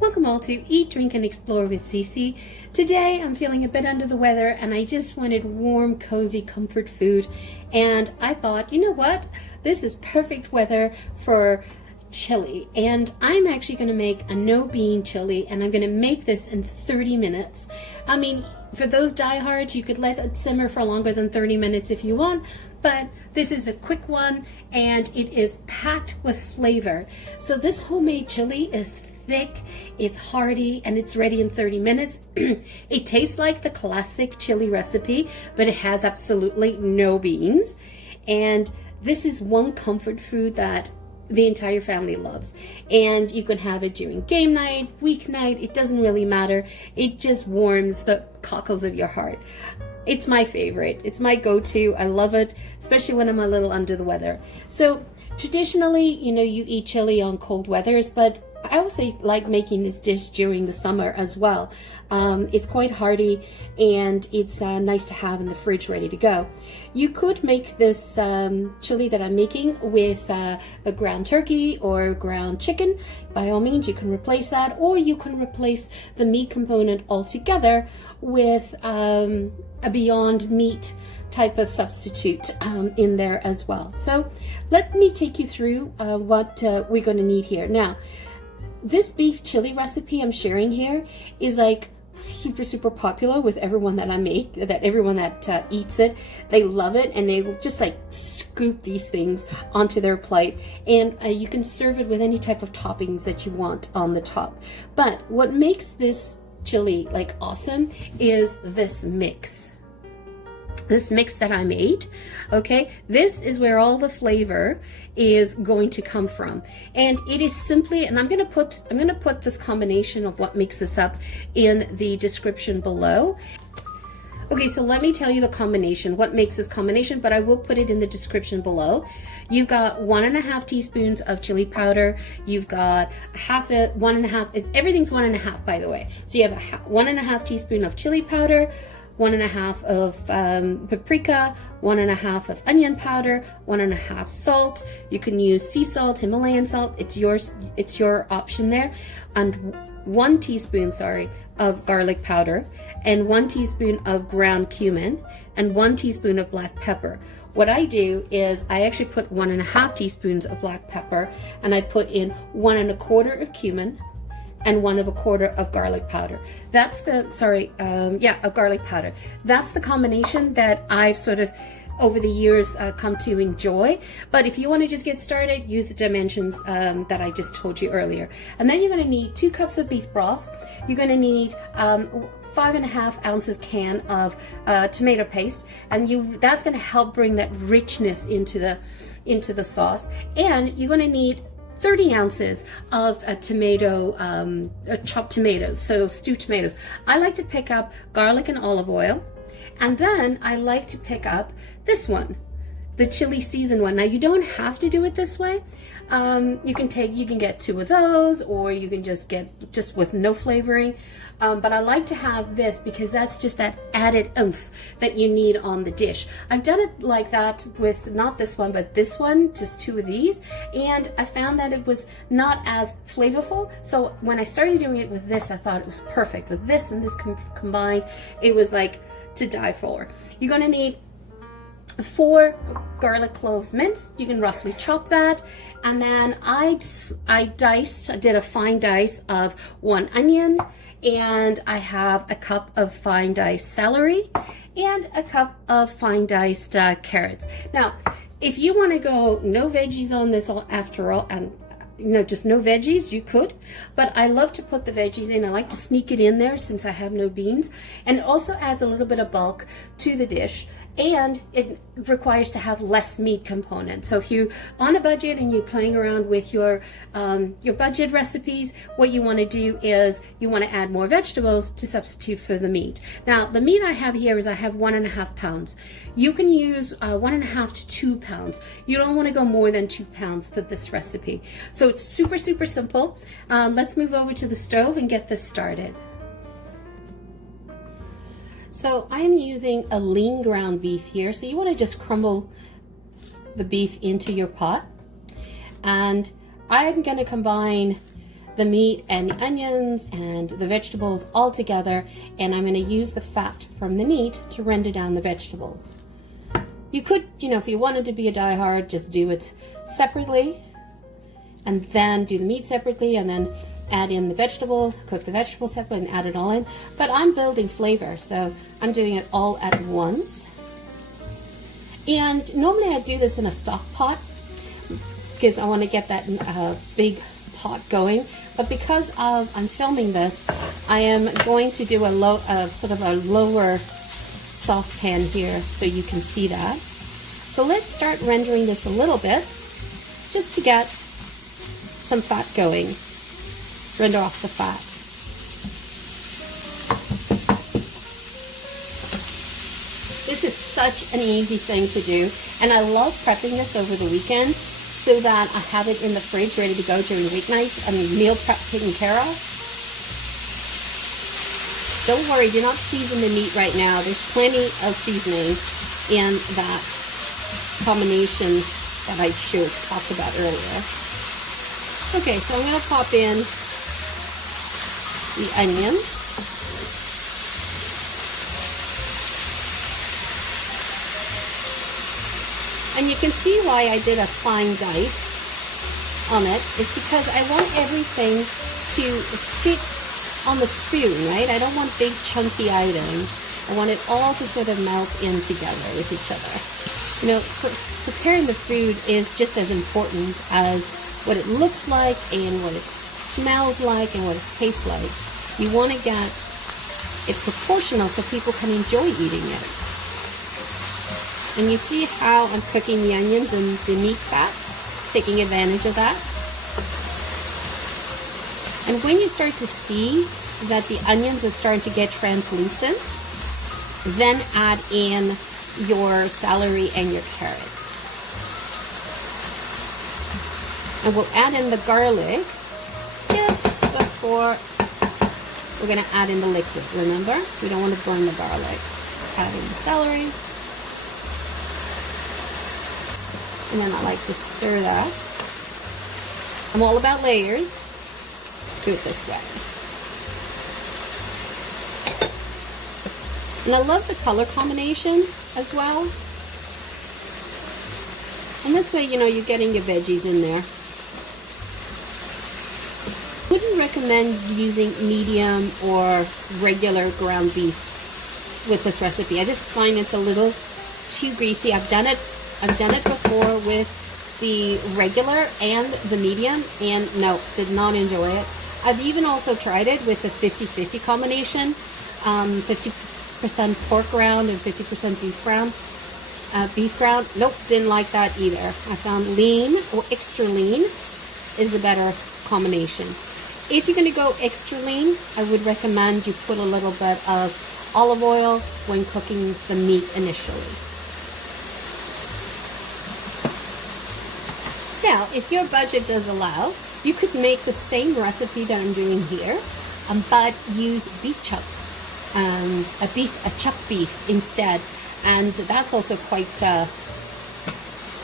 Welcome all to Eat, Drink, and Explore with Cece. Today I'm feeling a bit under the weather and I just wanted warm, cozy, comfort food. And I thought, you know what? This is perfect weather for chili. And I'm actually going to make a no-bean chili, and I'm going to make this in 30 minutes. I mean, for those diehards, you could let it simmer for longer than 30 minutes if you want, but this is a quick one and it is packed with flavor. So this homemade chili is thick, it's hearty, and it's ready in 30 minutes. It tastes like the classic chili recipe, but it has absolutely no beans. And this is one comfort food that the entire family loves. And you can have it during game night, weeknight, it doesn't really matter. It just warms the cockles of your heart. It's my favorite. It's my go-to. I love it, especially when I'm a little under the weather. So traditionally, you know, you eat chili on cold weathers, but I also like making this dish during the summer as well. It's quite hearty and it's nice to have in the fridge ready to go. You could make this chili that I'm making with a ground turkey or ground chicken. By all means, you can replace that, or you can replace the meat component altogether with a Beyond Meat type of substitute in there as well. So let me take you through what we're going to need here. Now, this beef chili recipe I'm sharing here is like super popular with everyone that I make, that everyone that eats it, they love it, and they will just like scoop these things onto their plate, and you can serve it with any type of toppings that you want on the top. But what makes this chili like awesome is this mix that I made. Okay, this is where all the flavor is going to come from, and it is simply, and I'm gonna put this combination of what makes this up in the description below. Okay, so let me tell you the combination, what makes this combination, but I will put it in the description below. You've got 1.5 teaspoons of chili powder. You've got everything's 1.5, by the way. So you have 1.5 teaspoon of chili powder, 1.5 of paprika, 1.5 of onion powder, 1.5 salt. You can use sea salt, Himalayan salt. It's your option there. And 1 teaspoon, of garlic powder, and 1 teaspoon of ground cumin, and 1 teaspoon of black pepper. What I do is I actually put 1.5 teaspoons of black pepper, and I put in 1.25 of cumin, and 1.25 of garlic powder. That's the, of garlic powder. That's the combination that I've sort of over the years come to enjoy. But if you want to just get started, use the dimensions that I just told you earlier. And then you're going to need 2 cups of beef broth. You're going to need 5.5 ounces can of tomato paste, and that's going to help bring that richness into the sauce. And you're going to need 30 ounces of chopped tomatoes, so stewed tomatoes. I like to pick up garlic and olive oil, and then I like to pick up this one, the chili season one. Now you don't have to do it this way. You can get 2 of those, or you can just get with no flavoring. But I like to have this because that's just that added oomph that you need on the dish. I've done it like that with not this one, but this one, just 2 of these, and I found that it was not as flavorful. So when I started doing it with this, I thought it was perfect. With this and this combined, it was like to die for. You're gonna need 4 garlic cloves minced. You can roughly chop that. And then I did a fine dice of 1 onion, and I have a cup of fine diced celery and a cup of fine diced carrots. Now, if you want to go no veggies on this after all, just no veggies, you could, but I love to put the veggies in. I like to sneak it in there since I have no beans, and it also adds a little bit of bulk to the dish, and it requires to have less meat component. So if you're on a budget and you're playing around with your budget recipes, what you want to do is you want to add more vegetables to substitute for the meat. Now the meat I have here is I have 1.5 pounds. You can use 1.5 to 2 pounds. You don't want to go more than 2 pounds for this recipe. So it's super simple. Let's move over to the stove and get this started. So I'm using a lean ground beef here. So you want to just crumble the beef into your pot. And I'm going to combine the meat and the onions and the vegetables all together, and I'm going to use the fat from the meat to render down the vegetables. You could, if you wanted to be a diehard, just do it separately and then do the meat separately and then add in the vegetable, cook the vegetable separately and add it all in. But I'm building flavor, so I'm doing it all at once. And normally I do this in a stock pot because I want to get that big pot going. But because I'm filming this, I am going to do sort of a lower saucepan here so you can see that. So let's start rendering this a little bit just to get some fat going. Render off the fat. This is such an easy thing to do, and I love prepping this over the weekend so that I have it in the fridge ready to go during weeknights and meal prep taken care of. Don't worry, do not season the meat right now. There's plenty of seasoning in that combination that I talked about earlier. Okay, so I'm going to pop in the onions. And you can see why I did a fine dice on it, is because I want everything to fit on the spoon, right? I don't want big chunky items. I want it all to sort of melt in together with each other. Preparing the food is just as important as what it looks like and what it smells like and what it tastes like. You want to get it proportional so people can enjoy eating it. And you see how I'm cooking the onions and the meat fat, taking advantage of that. And when you start to see that the onions are starting to get translucent, then add in your celery and your carrots. And we'll add in the garlic just before we're going to add in the liquid. Remember, we don't want to burn the garlic. Add in the celery. And then I like to stir that. I'm all about layers. Do it this way. And I love the color combination as well. And this way, you're getting your veggies in there. Wouldn't recommend using medium or regular ground beef with this recipe. I just find it's a little too greasy. I've done it before with the regular and the medium, and no, did not enjoy it. I've even also tried it with the 50-50 combination, 50% pork ground and 50% beef ground. Nope, didn't like that either. I found lean or extra lean is the better combination. If you're going to go extra lean, I would recommend you put a little bit of olive oil when cooking the meat initially. Now, if your budget does allow, you could make the same recipe that I'm doing here, but use beef chunks, a chuck beef instead, and that's also quite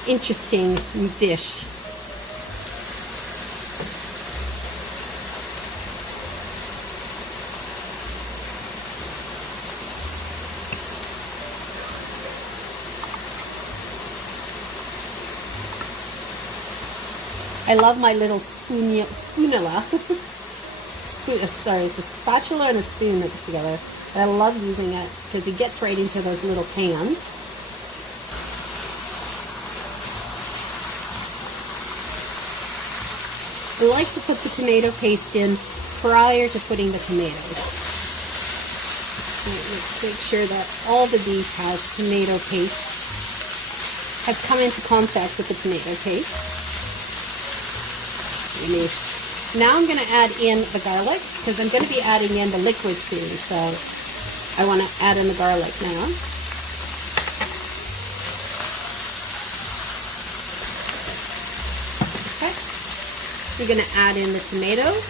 interesting dish. I love my little spoonula. Sorry, it's a spatula and a spoon mixed together. But I love using it because it gets right into those little pans. I like to put the tomato paste in prior to putting the tomatoes. Let's make sure that all the beef has tomato paste, has come into contact with the tomato paste. Now I'm going to add in the garlic because I'm going to be adding in the liquid soon, so I want to add in the garlic now. Okay, we're going to add in the tomatoes.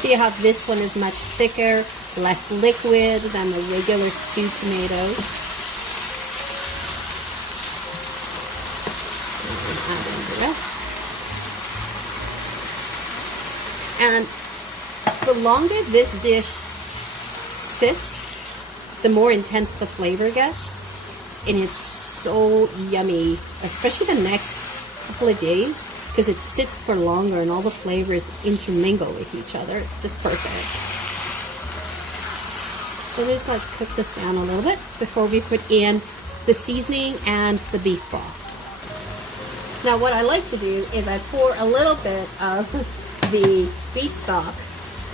See how this one is much thicker less liquid than the regular stewed tomatoes. And add in the rest. And the longer this dish sits, the more intense the flavor gets, and it's so yummy, especially the next couple of days, because it sits for longer and all the flavors intermingle with each other. It's just perfect. So just let's cook this down a little bit before we put in the seasoning and the beef broth. Now what I like to do is I pour a little bit of the beef stock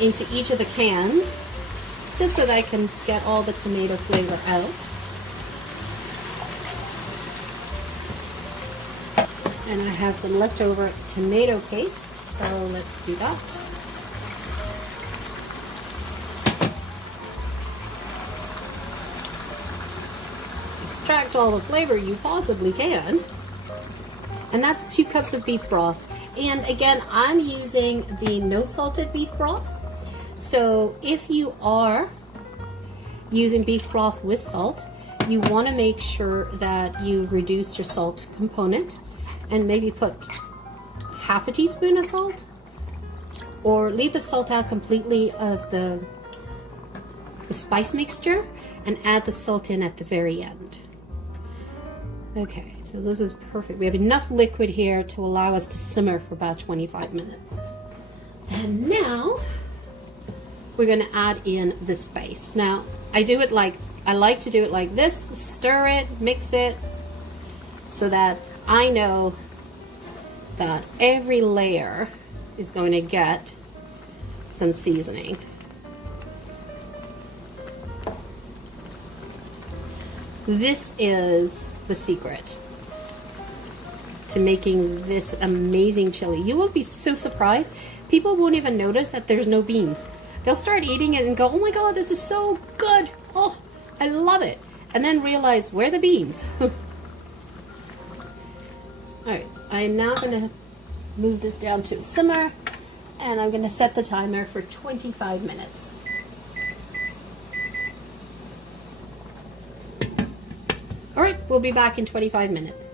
into each of the cans, just so that I can get all the tomato flavor out. And I have some leftover tomato paste, so let's do that. Extract all the flavor you possibly can. And that's 2 cups of beef broth. And again, I'm using the no salted beef broth. So if you are using beef broth with salt, you want to make sure that you reduce your salt component and maybe put half a teaspoon of salt, or leave the salt out completely of the spice mixture and add the salt in at the very end. Okay, so this is perfect. We have enough liquid here to allow us to simmer for about 25 minutes. And now we're going to add in the spice. Now I like to do it like this: stir it, mix it, so that I know that every layer is going to get some seasoning. This is the secret to making this amazing chili. You will be so surprised. People won't even notice that there's no beans. They'll start eating it and go, oh my god, this is so good. Oh, I love it. And then realize, where are the beans? Alright, I'm now going to move this down to a simmer, and I'm going to set the timer for 25 minutes. Alright, we'll be back in 25 minutes.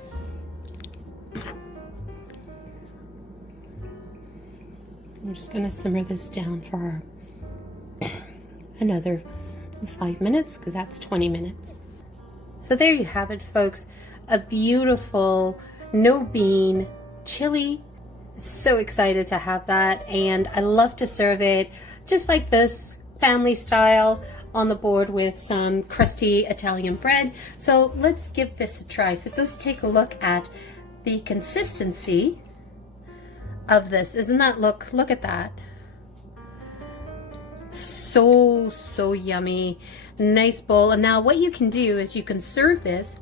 We're just going to simmer this down for another 5 minutes, because that's 20 minutes. So there you have it, folks. A beautiful no bean chili. So excited to have that, and I love to serve it just like this, family style, on the board with some crusty Italian bread. So let's give this a try. So let's take a look at the consistency of this. Isn't that, look at that. So yummy. Nice bowl. And now what you can do is you can serve this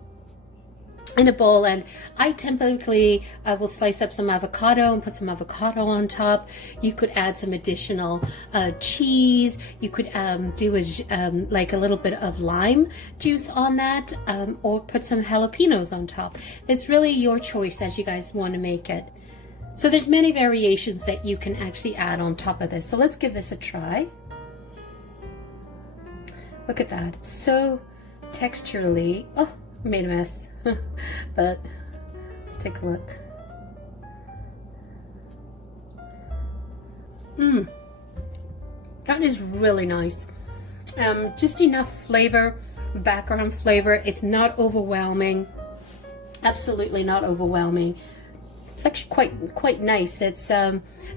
in a bowl, and I typically will slice up some avocado and put some avocado on top. You could add some additional cheese. You could do like a little bit of lime juice on that, or put some jalapenos on top. It's really your choice as you guys want to make it. So there's many variations that you can actually add on top of this. So let's give this a try. Look at that. It's so texturally. Oh, I made a mess. But let's take a look. That is really nice. Just enough flavor, background flavor. It's not overwhelming. Absolutely not overwhelming. It's actually quite nice. It's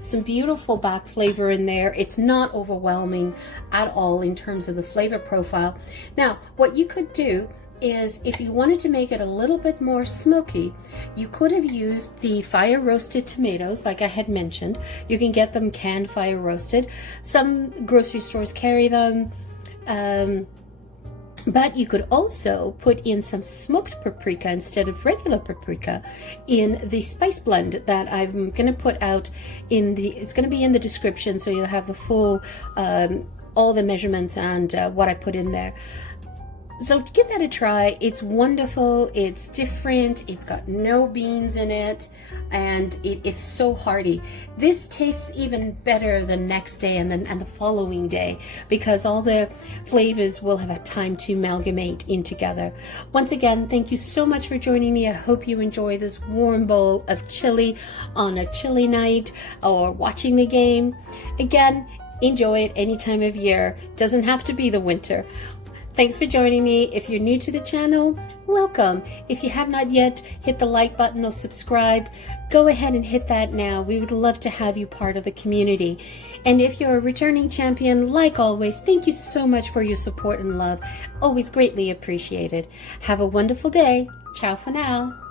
some beautiful back flavor in there. It's not overwhelming at all in terms of the flavor profile. Now, what you could do is, if you wanted to make it a little bit more smoky, you could have used the fire roasted tomatoes like I had mentioned. You can get them canned fire roasted. Some grocery stores carry them. But you could also put in some smoked paprika instead of regular paprika in the spice blend that I'm going to put out in the, it's going to be in the description, so you'll have the full, all the measurements and what I put in there. So give that a try. It's wonderful, it's different, it's got no beans in it, and it is so hearty. This tastes even better the next day and the following day, because all the flavors will have had time to amalgamate in together. Once again, thank you so much for joining me. I hope you enjoy this warm bowl of chili on a chilly night or watching the game. Again, enjoy it any time of year. Doesn't have to be the winter. Thanks for joining me. If you're new to the channel, welcome. If you have not yet hit the like button or subscribe, go ahead and hit that now. We would love to have you part of the community. And if you're a returning champion, like always, thank you so much for your support and love. Always greatly appreciated. Have a wonderful day. Ciao for now.